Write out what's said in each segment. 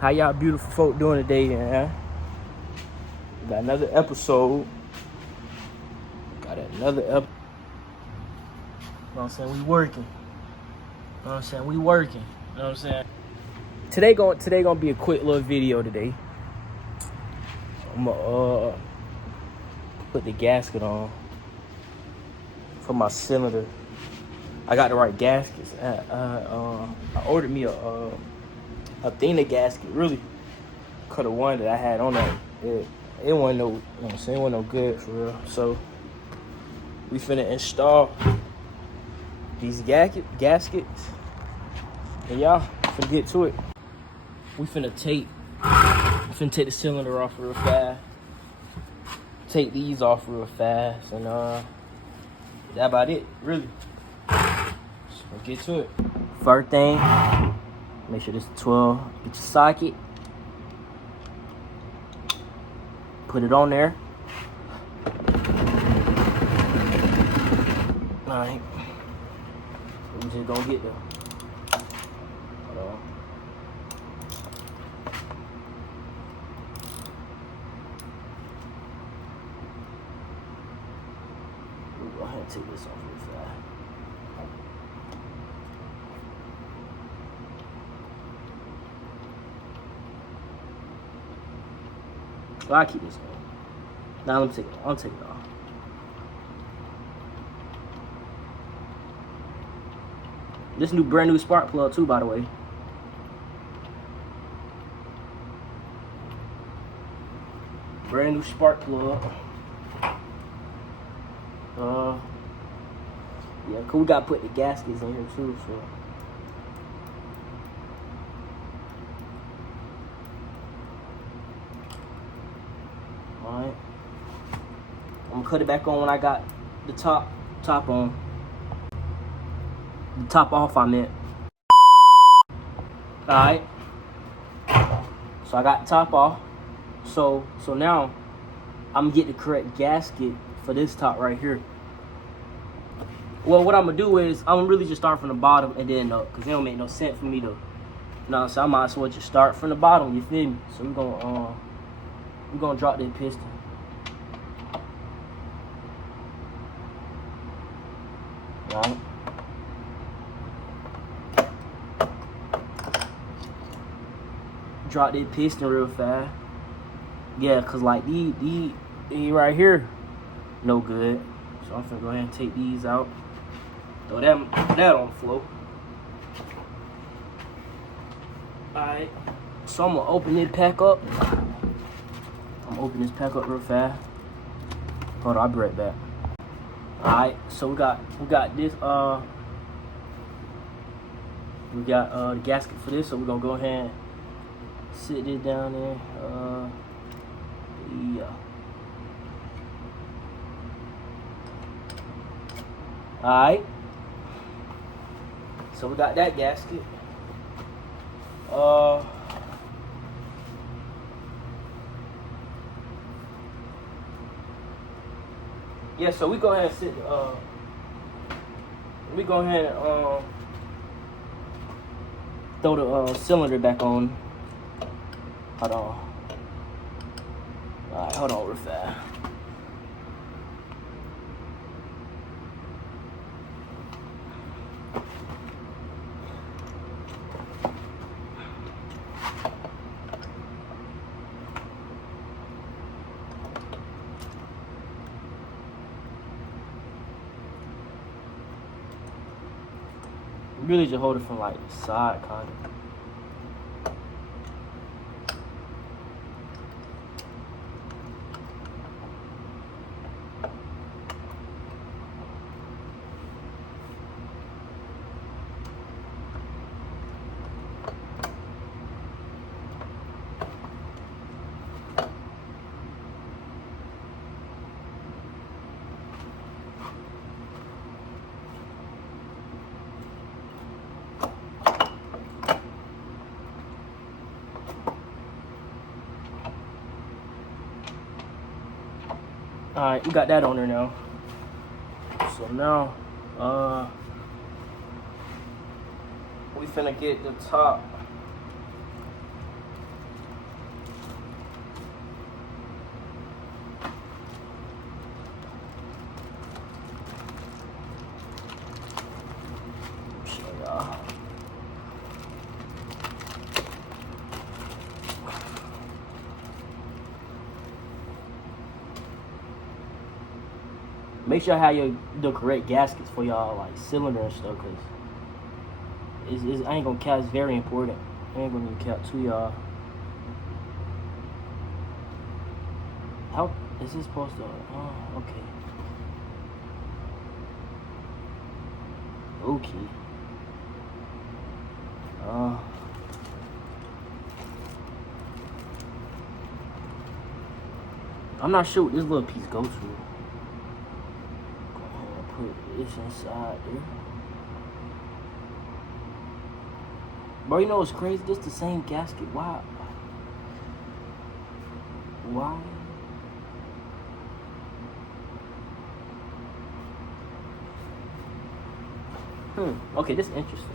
How y'all beautiful folk doing today, man? We got another episode. You know what I'm saying? We working. You know what I'm saying? We working. You know what I'm saying? Today gonna be a quick little video today. I'm gonna put the gasket on for my cylinder. I got the right gaskets. I ordered me a athana gasket. Really, cut the one that I had on that. It wasn't no, you know what I'm saying? It wasn't no good for real. So we finna install these gaskets, and y'all finna get to it. We finna take the cylinder off real fast. Take these off real fast, and that about it, really. So let's get to it. First thing, make sure this is 12. Get your socket. Put it on there. Alright. We just gonna get there. Hold on. We'll go ahead and take this off real fast. Well, I'll keep this on. Now let me take it off. I'll take it off. This brand new spark plug too, by the way. Brand new spark plug. Yeah, cause we gotta put the gaskets in here too, so. Alright. I'm gonna cut it back on when I got the top on. The top off, I meant. Alright. So I got the top off. So now I'm gonna get the correct gasket for this top right here. Well, what I'm gonna do is I'm gonna really just start from the bottom and then up, cause it don't make no sense for me to. No, so I might as well just start from the bottom. You feel me? So we're gonna drop that piston. Right. Drop that piston real fast. Yeah, cause like these right here, no good. So I'm finna go ahead and take these out. Throw that on the floor. Alright. So I'm gonna open this pack up. I'm gonna open this pack up real fast. Hold on, I'll be right back. Alright, so we got this we got the gasket for this, so we're gonna go ahead and sit this down there. Yeah. Alright. So we got that gasket. Yeah, so we go ahead and sit we go ahead and throw the cylinder back on. Hold on. Alright, hold on real fast. Really just hold it from like the side, kind of. Alright, we got that on there now. So now, we finna get the top Make sure I have the correct gaskets for y'all, like cylinder and stuff, cause I ain't gonna count. It's very important. I ain't gonna count to y'all. How is this supposed to? Oh, okay. Okay. I'm not sure what this little piece goes to. Go ahead and put this inside there. Bro, you know what's crazy? This the same gasket. Why? Why? Okay, this is interesting.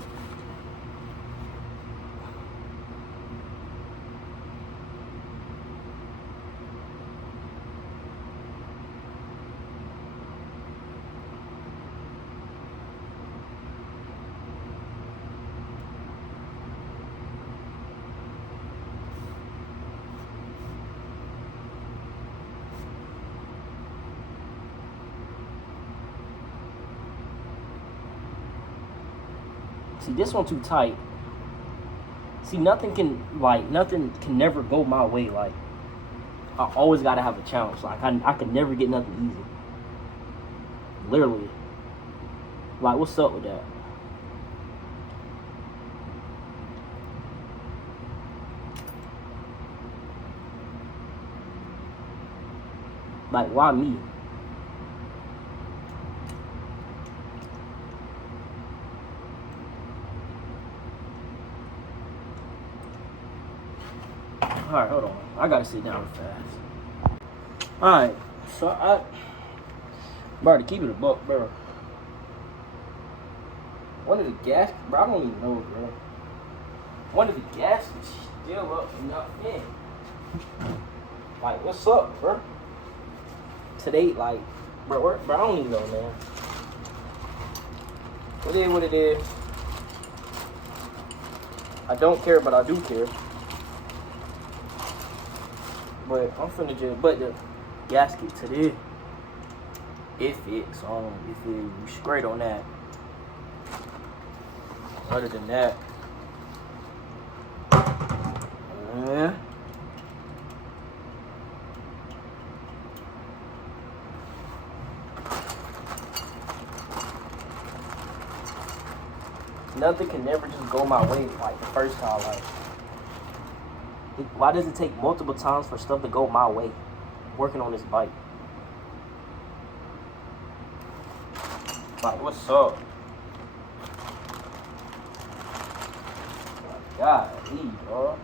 See, this one too tight. See, nothing can never go my way. Like, I always gotta have a challenge. Like, I could never get nothing easy. Literally. Like, what's up with that? Like, why me? Alright, hold on. I gotta sit down fast. Alright, so bro, to keep it a buck, bro. One of the gaskets, bro, I don't even know, bro. One of the gaskets still up and not in. Like, what's up, bro? Today, like, bro, I don't even know, man. It is what it is. I don't care, but I do care. But I'm finna just, but the gasket today, it fits on. It fits straight on that. Other than that, nothing can never just go my way like the first time. Like, why does it take multiple times for stuff to go my way? Working on this bike. Like, what's up? God, bro.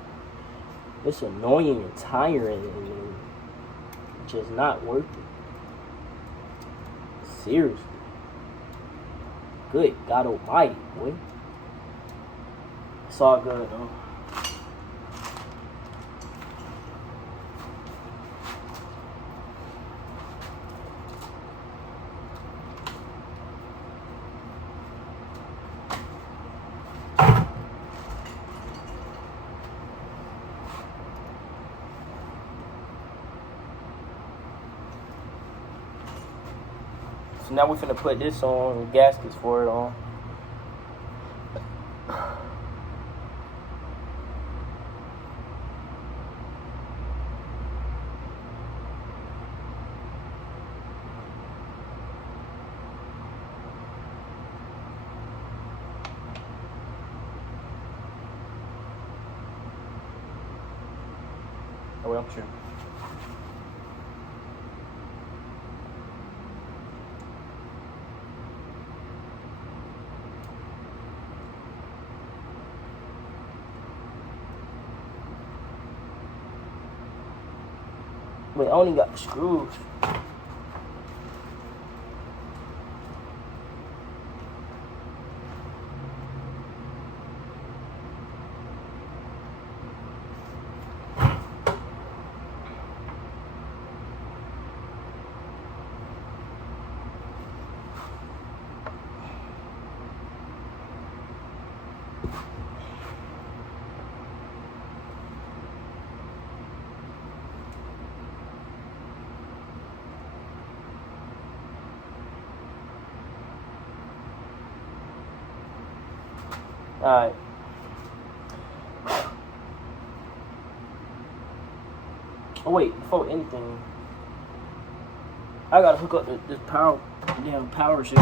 It's annoying and tiring and just not worth it. Seriously. Good God Almighty, boy. It's all good, though. So now we're finna put this on, the gaskets for it on. Oh, well, sure. Wait, I only got the screws. Alright. Oh wait, before anything, I gotta hook up this power shit.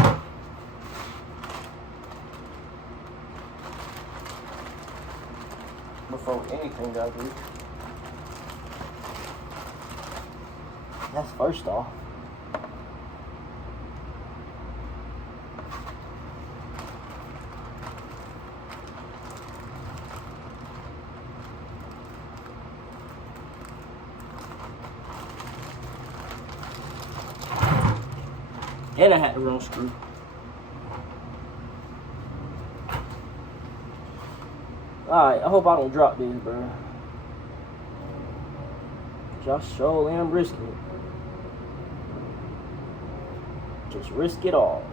Before anything, guys. That's first off. And I had the wrong screw. Alright, I hope I don't drop this, bro. Just surely am risking it. Just risk it all.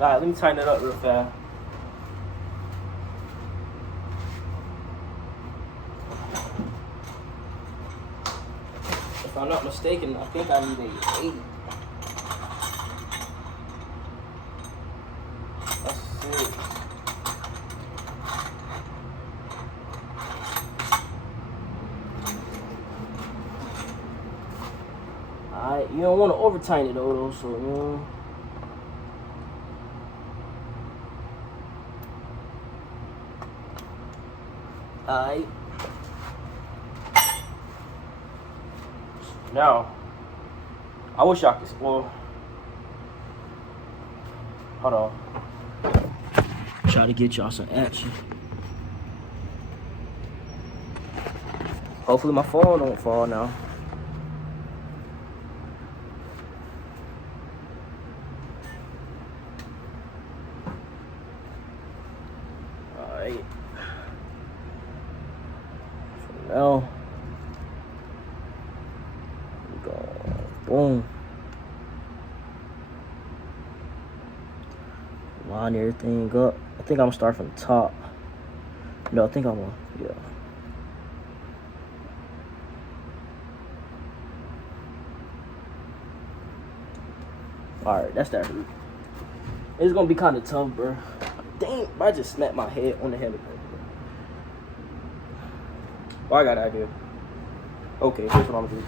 Alright, let me tighten it up real fast. If I'm not mistaken, I think I need a 80. Let's see. Alright, you don't want to over tighten it though, so Alright. Now, I wish I could. Well, hold on. Try to get y'all some action. Hopefully my phone don't fall now. Alright. So now, we go. Boom. Line everything up. I think I'm gonna start from the top. No, I think I'm gonna, yeah. Alright, that's that route. It's gonna be kind of tough, bro. Dang, I just snapped my head on the helipad. Oh, I got an idea. Okay, here's what I'm gonna do.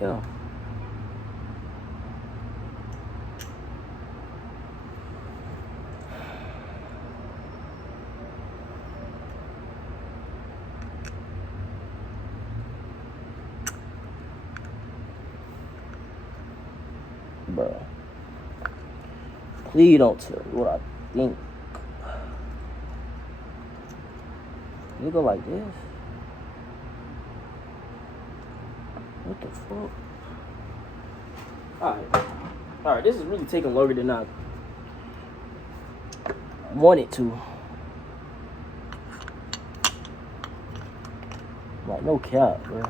Yeah. Bro. Please don't tell me what I think. You go like this? What the fuck? Alright, this is really taking longer than I wanted to. Like, no cap, bro.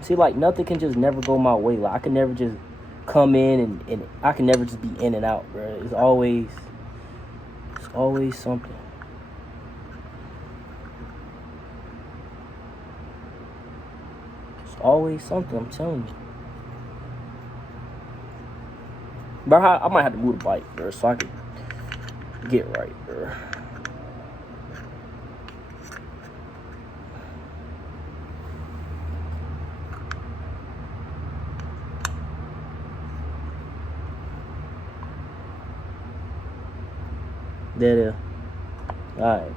See, like, nothing can just never go my way. Like, I can never just come in and I can never just be in and out, bro. It's always something. It's always something, I'm telling you. Bro, I might have to move the bike, bro, so I can get right, bro. There. Alright.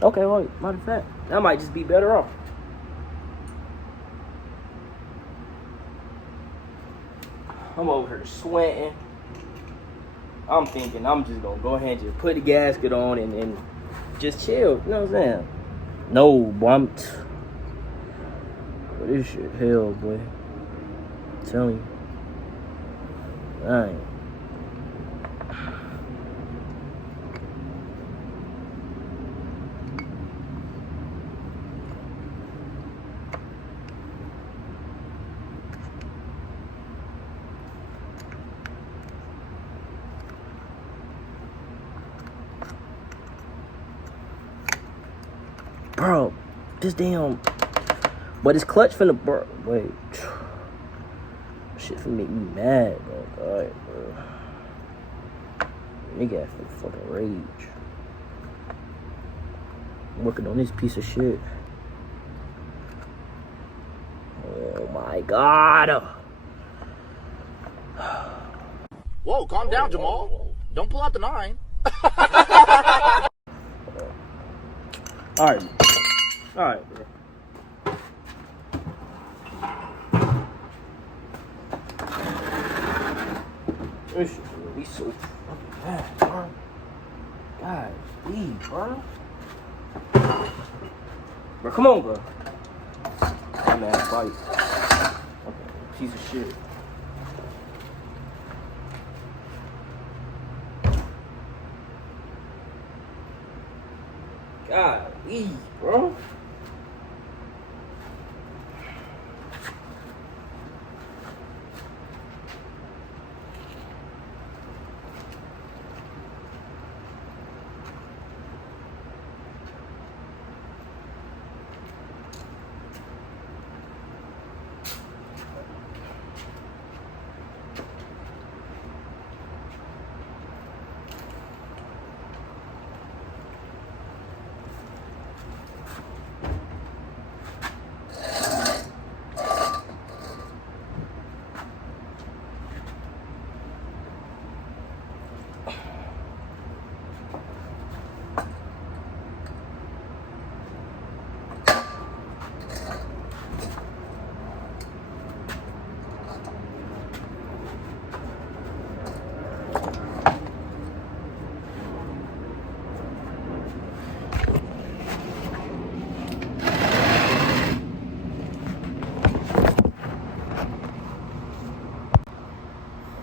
Okay, well, matter of fact, that might just be better off. I'm over here sweating. I'm thinking I'm just gonna go ahead and just put the gasket on and just chill. You know what I'm saying? No, boy, but this shit hell, boy. I'm telling you. Alright. Bro, this damn. But it's clutch finna bro. Wait. Shit finna make me mad, bro. Alright, bro. Nigga finna fucking rage. I'm working on this piece of shit. Oh my god. Whoa, calm down, Jamal. Don't pull out the 9. Alright. Alright, bro. This shit gonna be so fucking bad, bro. God, please, bro. Bro, come on, bro. Dumb ass bike. Okay, piece of shit. God, please, bro.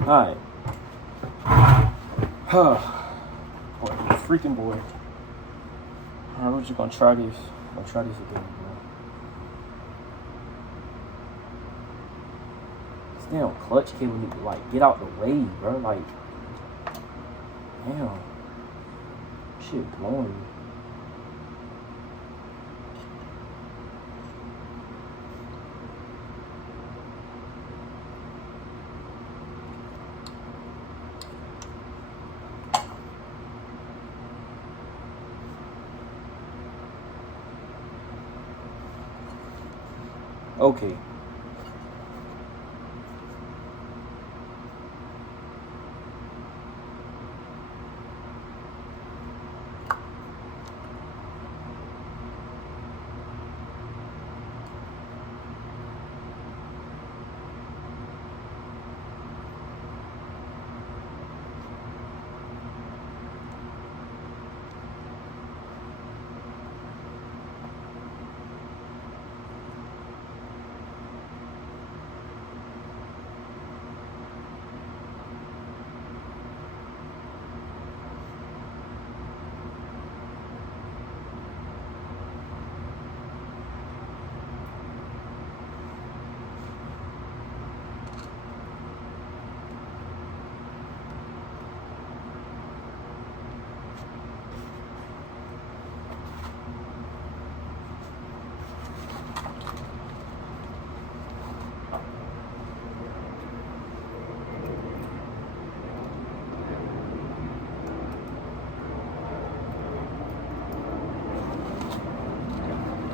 Alright. Huh. Boy, freaking boy. Alright, we're just gonna try this. I'm gonna try this again, bro. This damn clutch cable need to, like, get out the way, bro. Like, damn. Shit blowing me. Okay.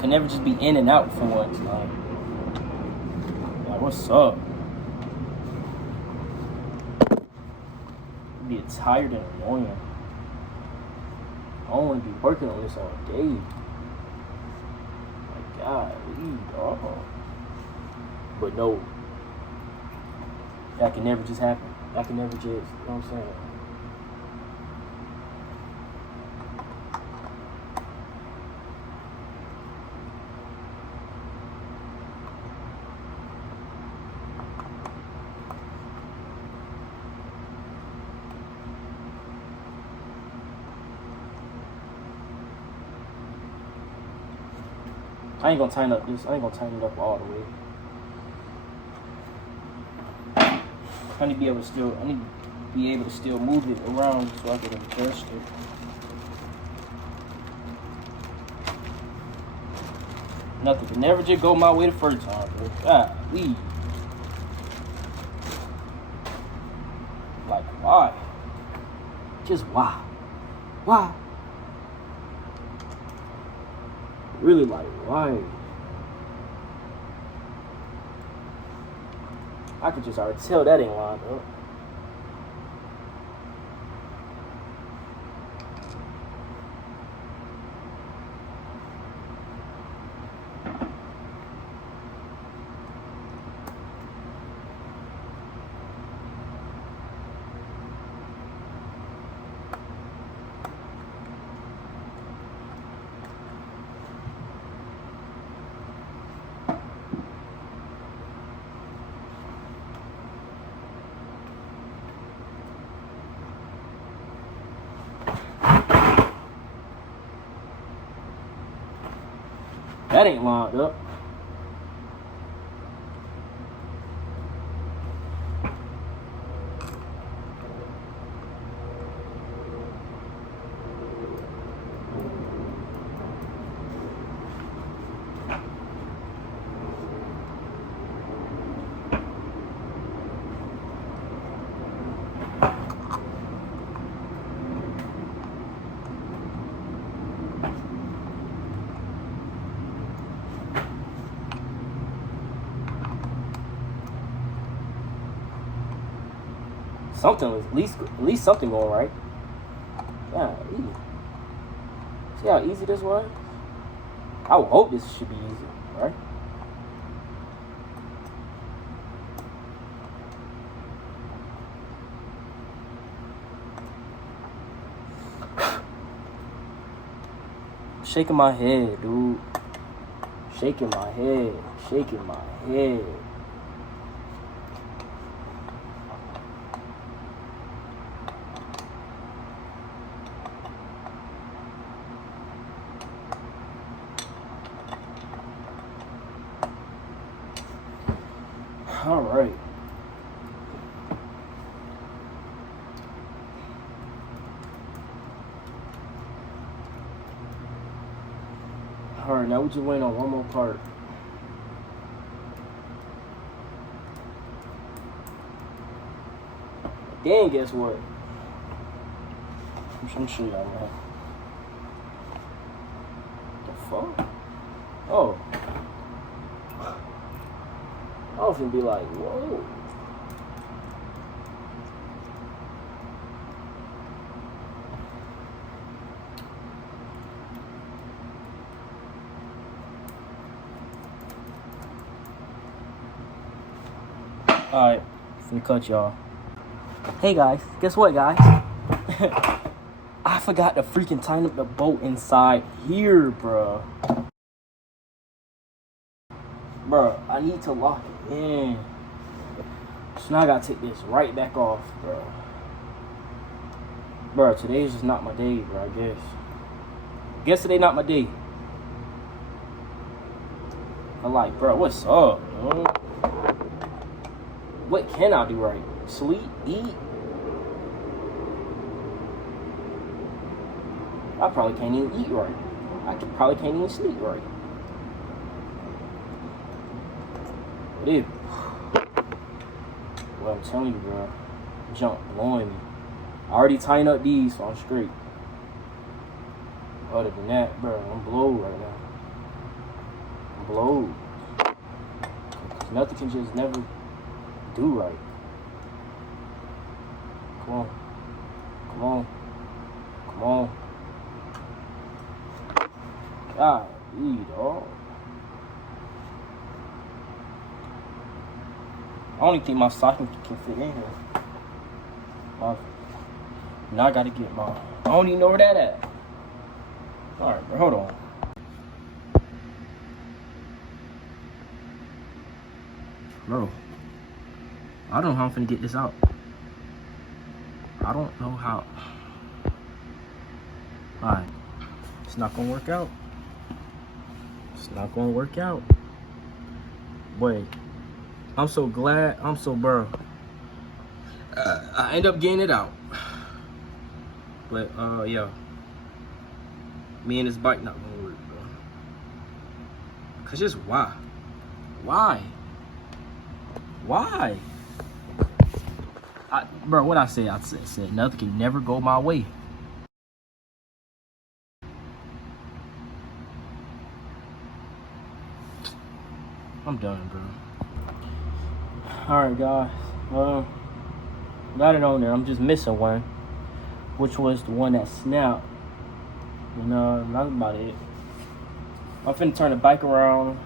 Can never just be in and out for once. Like what's up? Be tired and annoying. I don't want to be working on this all day. Like God, dog. But no, that can never just happen. That can never just, you know what I'm saying? I ain't gonna tighten up this. I ain't gonna tighten it up all the way. I need to be able to still move it around so I can adjust it. Nothing could never just go my way the first time, bro. Golly. Like why? Just why? Why? Really, like, why? I could just already tell that ain't lined up. That ain't lined up. Something, at least something going right. Yeah, easy. See how easy this was? I would hope this should be easy, right? Shaking my head, dude. Shaking my head. Shaking my head. All right. All right, now we just waiting on one more part. Then guess what? I'm trying to show y'all that. The fuck? Oh. I often be like, whoa. Alright, finna cut y'all. Hey guys, guess what guys? I forgot to freaking tighten up the bolt inside here, bruh. Bruh, I need to lock it in. So now I gotta take this right back off, bruh. Bruh, today is just not my day, bruh, I guess. Guess today not my day. I'm like, bruh, what's up, bro? What can I do right? Sleep? Eat? I probably can't even eat right. Probably can't even sleep right. Dude. Well, I'm telling you, bro. Jump blowing me. I already tightened up these, so I'm straight. Other than that, bro, I'm blowed right now. explode. Nothing can just never do right. Come on. Come on. Come on. God, dog. I don't even think my stocking can fit in here. Now I gotta get my... I don't even know where that at. Alright, bro, hold on. Bro, I don't know how I'm finna get this out. I don't know how. Alright. It's not gonna work out. It's not gonna work out. Boy, I'm so glad. Bro. I end up getting it out. But, yeah. Me and this bike not gonna work, bro. Cause just why? Why? Why? Bro, what I said nothing can never go my way. I'm done, bro. Alright, guys. Got it on there. I'm just missing one, which was the one that snapped. And that's about it. I'm finna turn the bike around.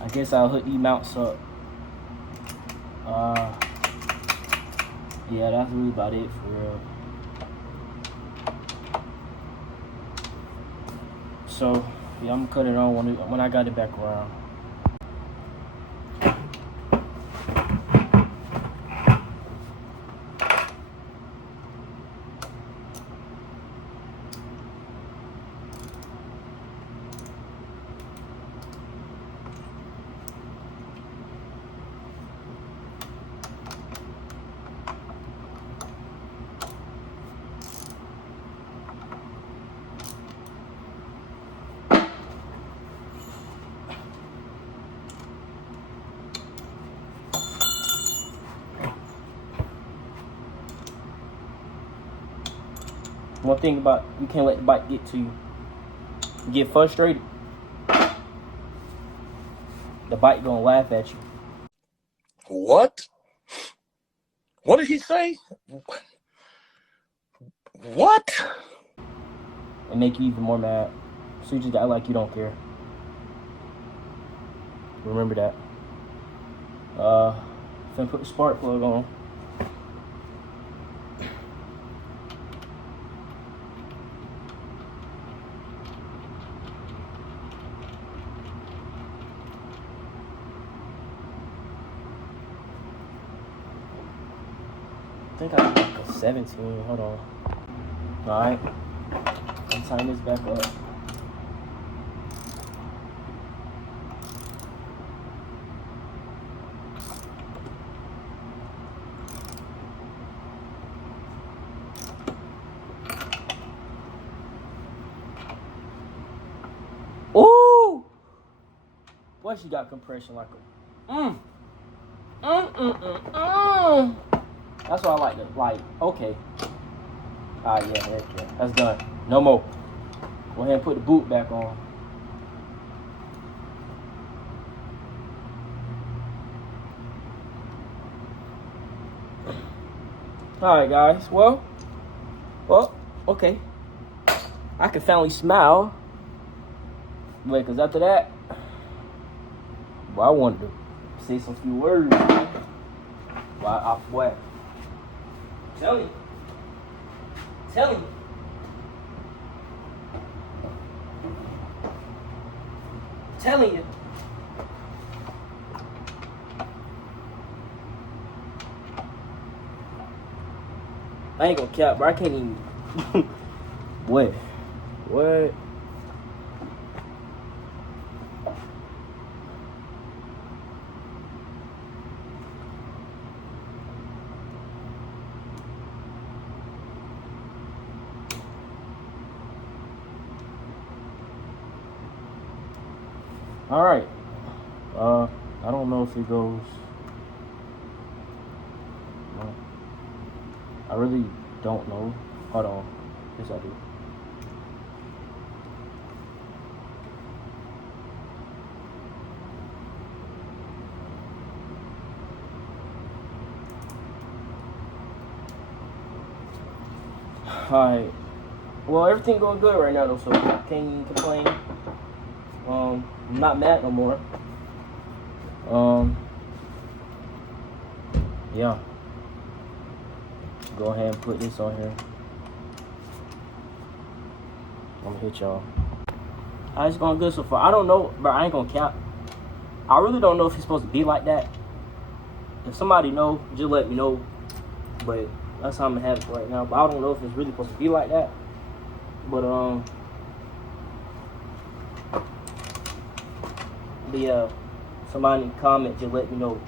I guess I'll hook these mounts up. Yeah, that's really about it for real. So yeah, I'm gonna cut it on when I got it back around. One thing about you can't let the bike get to you. You get frustrated, the bike gonna laugh at you. What? What did he say? What? And make you even more mad. So you just gotta like you don't care. Remember that. Finna put the spark plug on. I think I got like a 17. Hold on. Alright. Let's time this back up. Ooh! Boy, she got compression like a That's why I like it. Like, okay. Alright, yeah, that's done. No more. Go ahead and put the boot back on. Alright, guys. Well, okay. I can finally smile. Wait, because after that, well, I wanted to say some few words. Well, boy. Tell me. Telling you. I ain't gonna cap, bro. I can't even. What? All right. I don't know if it goes. No. I really don't know. Hold on. Yes, I do. Alright. Well, everything going good right now though, so can't even complain. I'm not mad no more. Yeah. Go ahead and put this on here. I'm gonna hit y'all. It's going good so far. I don't know, but I ain't gonna cap. I really don't know if it's supposed to be like that. If somebody know, just let me know. But that's how I'm gonna have it right now. But I don't know if it's really supposed to be like that. But yeah, somebody in the comment, just let me know.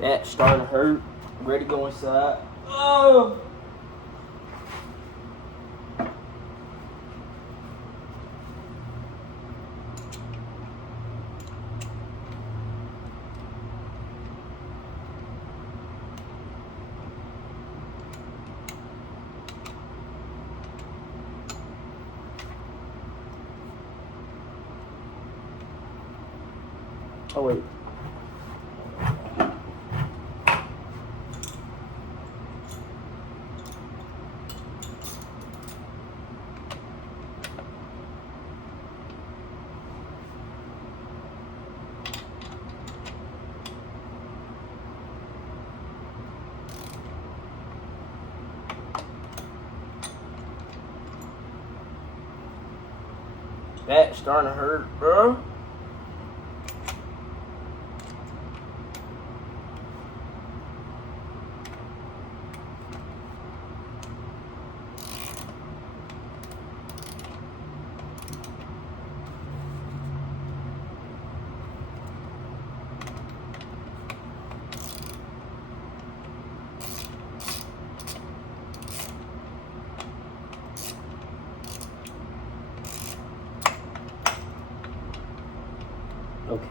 That starting to hurt. I'm ready to go inside. Oh! Oh, wait. That starting to hurt, bro. Okay.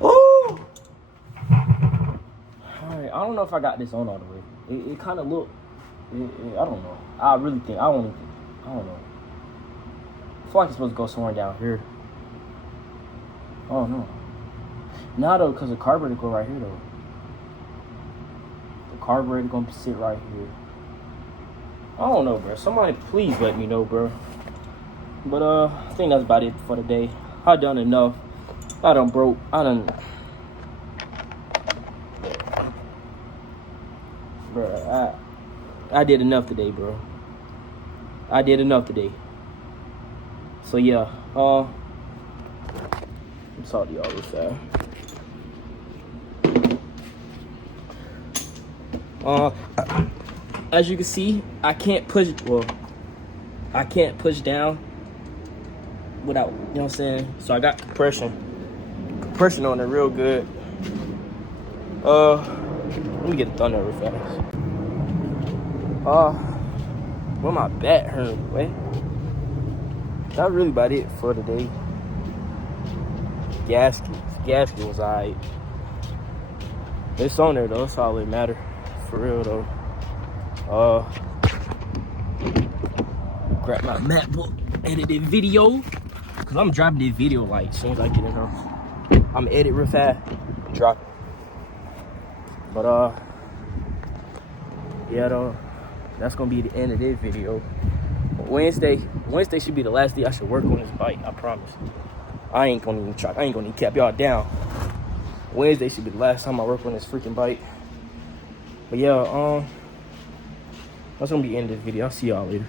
Oh! Alright, I don't know if I got this on all the way. It kind of look. I don't know. I really think. I don't know. I feel like it's supposed to go somewhere down here. Oh no. Nah though, because the carburetor go right here though. The carburetor gonna sit right here. I don't know, bro. Somebody please let me know, bro. But I think that's about it for the day. I done enough. I done broke. Bro, I did enough today, bro. I did enough today. So yeah, I'm sorry to y'all this as you can see, I can't push down without, you know what I'm saying? So I got compression on it real good. Let me get the thunder real fast. Where my back hurt, wait. That's really about it for today. Gasket was alright. It's on there though. That's all that matter. For real though. Grab my MacBook, edit this video. Cause I'm dropping this video like as soon as I get in here. I'm edit real fast, drop it. But yeah though, that's gonna be the end of this video. Wednesday should be the last day I should work on this bike, I promise. I ain't gonna even cap y'all down. Wednesday should be the last time I work on this freaking bike. But yeah, that's gonna be the end of this video. I'll see y'all later.